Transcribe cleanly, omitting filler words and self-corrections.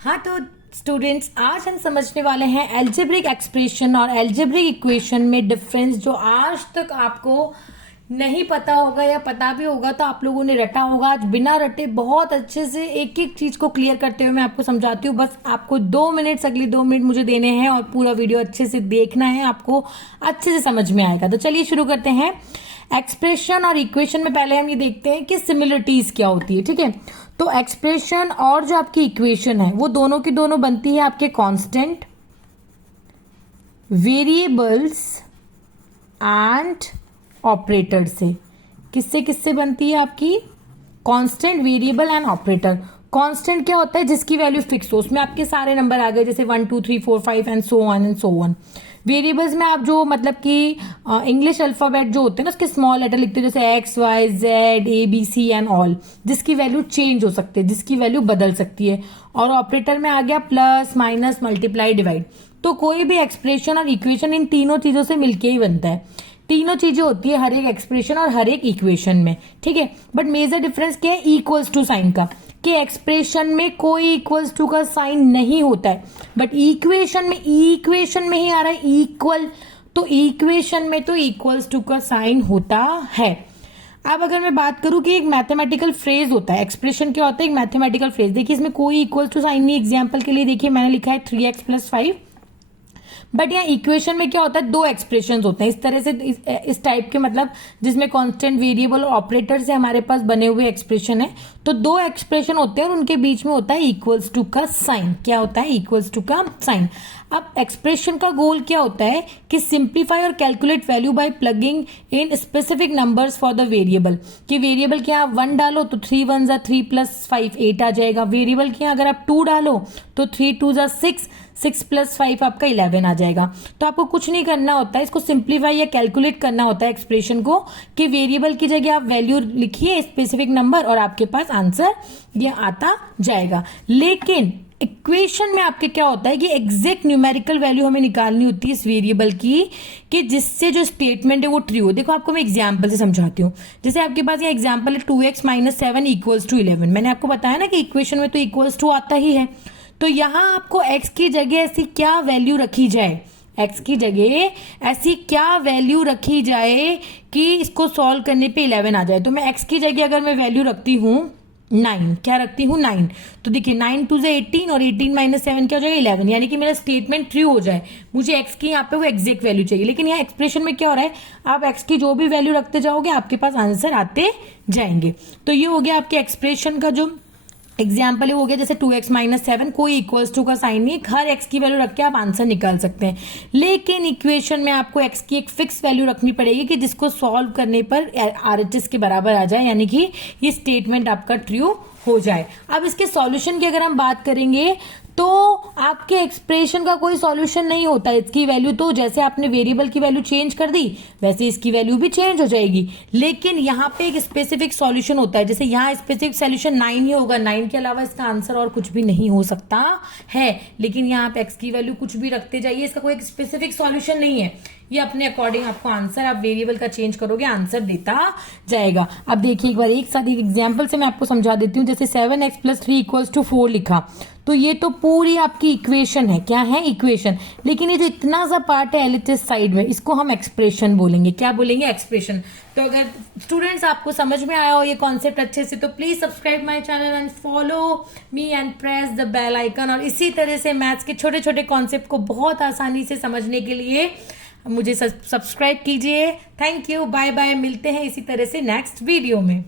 हाँ तो स्टूडेंट्स, आज हम समझने वाले हैं एल्जेब्रिक एक्सप्रेशन और एल्जेब्रिक इक्वेशन में डिफरेंस, जो आज तक आपको नहीं पता होगा या पता भी होगा तो आप लोगों ने रटा होगा। आज बिना रटे बहुत अच्छे से एक एक चीज को क्लियर करते हुए मैं आपको समझाती हूँ। बस आपको 2 मिनट, अगले 2 मिनट मुझे देने हैं और पूरा वीडियो अच्छे से देखना है, आपको अच्छे से समझ में आएगा। तो चलिए शुरू करते हैं। एक्सप्रेशन और इक्वेशन में पहले हम ये देखते हैं कि सिमिलरिटीज क्या होती है। ठीक है, तो एक्सप्रेशन और जो आपकी इक्वेशन है वो दोनों की दोनों बनती है आपके कांस्टेंट, वेरिएबल्स एंड ऑपरेटर से। किससे किससे बनती है आपकी? Constant, variable and operator. Constant क्या होता है? जिसकी वैल्यू फिक्स हो, उसमें आपके सारे नंबर आ गए, जैसे 1 2 3 4 5 and so on and so on. Variables में आप जो मतलब कि इंग्लिश अल्फाबेट जो होते हैं ना, उसके स्मॉल लेटर लिखते हैं, जैसे x y z a b c and all, जिसकी वैल्यू चेंज हो सकती है, जिसकी वैल्यू बदल सकती है। और ऑपरेटर में आ गया प्लस, माइनस, मल्टीप्लाई, डिवाइड। तो कोई भी एक्सप्रेशन और इक्वेशन इन तीनों चीजों से मिलके ही बनता है। तीनों चीजें होती है हर एक एक्सप्रेशन और हर एक इक्वेशन में। ठीक है, बट मेजर डिफरेंस क्या है? इक्वल्स टू साइन का, कि एक्सप्रेशन में कोई इक्वल्स टू का साइन नहीं होता है, बट इक्वेशन में ही आ रहा है इक्वल, तो इक्वेशन में तो इक्वल्स टू का साइन होता है। अब अगर मैं बात करूं कि एक मैथमेटिकल फ्रेज होता है, एक्सप्रेशन क्या होता है? एक मैथमेटिकल फ्रेज। देखिए इसमें कोई इक्वल्स टू साइन नहीं। एग्जाम्पल के लिए देखिए मैंने लिखा है 3x + 5, बट यहाँ इक्वेशन में क्या होता है? 2 एक्सप्रेशंस होते हैं इस तरह से, इस टाइप के, मतलब जिसमें कांस्टेंट, वेरिएबल और ऑपरेटर से हमारे पास बने हुए एक्सप्रेशन है। तो 2 एक्सप्रेशन होते हैं और उनके बीच में होता है इक्वल्स टू का साइन। क्या होता है? इक्वल्स टू का साइन। अब एक्सप्रेशन का गोल क्या होता है? कि सिंप्लीफाई और calculate value by plugging in specific numbers for the variable. कि वेरिएबल के आप 1 डालो तो 3 1 = 3 + 5 8 आ जाएगा। वेरिएबल के अगर आप 2 डालो तो 3 2 = 6 6 + 5 आपका 11 आ जाएगा। तो आपको कुछ नहीं करना होता है, इसको सिंप्लीफाई या कैलकुलेट करना होता है एक्सप्रेशन को, कि वेरिएबल की जगह आप वैल्यू लिखिए स्पेसिफिक नंबर और आपके पास आंसर ये आता जाएगा। लेकिन इक्वेशन में आपके क्या होता है कि एग्जैक्ट न्यूमेरिकल वैल्यू हमें निकालनी होती है इस वेरिएबल की, कि जिससे जो स्टेटमेंट है वो ट्रू हो। देखो आपको मैं एग्जांपल से समझाती हूँ। जैसे आपके पास ये एग्जांपल है 2x - 7 = 11। मैंने आपको बताया ना कि इक्वेशन में तो इक्वल्स टू आता ही है। तो यहां आपको x की जगह ऐसी क्या वैल्यू रखी जाए? x की जगह ऐसी क्या वैल्यू रखी जाए कि इसको सॉल्व करने पे 11 आ जाए? तो मैं x की जगह अगर मैं वैल्यू रखती हूँ 9, क्या रखती हूँ? 9। तो देखिए 9 2 = 18 और 18 - 7 क्या हो जाएगा? 11। यानी कि मेरा स्टेटमेंट ट्रू हो जाए। मुझे x की यहाँ पे वो एग्जैक्ट वैल्यू चाहिए। लेकिन यहाँ एक्सप्रेशन में क्या हो रहा है? आप x की जो भी वैल्यू रखते जाओगे आपके पास आंसर आते जाएंगे। तो ये हो गया आपके एक्सप्रेशन का जो एग्जाम्पल है, हो गया जैसे 2x - 7, कोई इक्वल्स टू का साइन नहीं, हर x की वैल्यू रख के आप आंसर निकाल सकते हैं। लेकिन इक्वेशन में आपको x की एक फिक्स वैल्यू रखनी पड़ेगी कि जिसको सॉल्व करने पर RHS के बराबर आ जाए, यानी कि ये स्टेटमेंट आपका ट्रू हो जाए। अब इसके सॉल्यूशन की अगर हम बात करेंगे तो आपके एक्सप्रेशन का कोई सॉल्यूशन नहीं होता। इसकी वैल्यू तो जैसे आपने वेरिएबल की वैल्यू चेंज कर दी वैसे इसकी वैल्यू भी चेंज हो जाएगी। लेकिन यहाँ पे एक स्पेसिफिक सॉल्यूशन होता है। जैसे यहाँ स्पेसिफिक सॉल्यूशन 9 ही होगा, 9 के अलावा इसका आंसर और कुछ भी नहीं हो सकता है। लेकिन यहाँ पे एक्स की वैल्यू कुछ भी रखते जाइए, इसका कोई स्पेसिफिक सॉल्यूशन नहीं है। ये अपने अकॉर्डिंग आपको आंसर, आप वेरिएबल का चेंज करोगे आंसर देता जाएगा। अब देखिए एक बार एक साथ एक एग्जांपल से मैं आपको समझा देती हूँ। जैसे 7x + 3 = 4 लिखा, तो ये तो पूरी आपकी इक्वेशन है। क्या है? इक्वेशन। लेकिन ये जो इतना सा पार्ट है एलएचएस साइड में, इसको हम एक्सप्रेशन बोलेंगे। क्या बोलेंगे? एक्सप्रेशन। तो अगर स्टूडेंट्स आपको समझ में आया हो ये कॉन्सेप्ट अच्छे से, तो please subscribe my channel and follow me and press the bell icon. और इसी तरह से मैथ्स के छोटे छोटे कॉन्सेप्ट को बहुत आसानी से समझने के लिए मुझे सब्सक्राइब कीजिए। Thank you, bye bye. मिलते हैं इसी तरह से नेक्स्ट वीडियो में।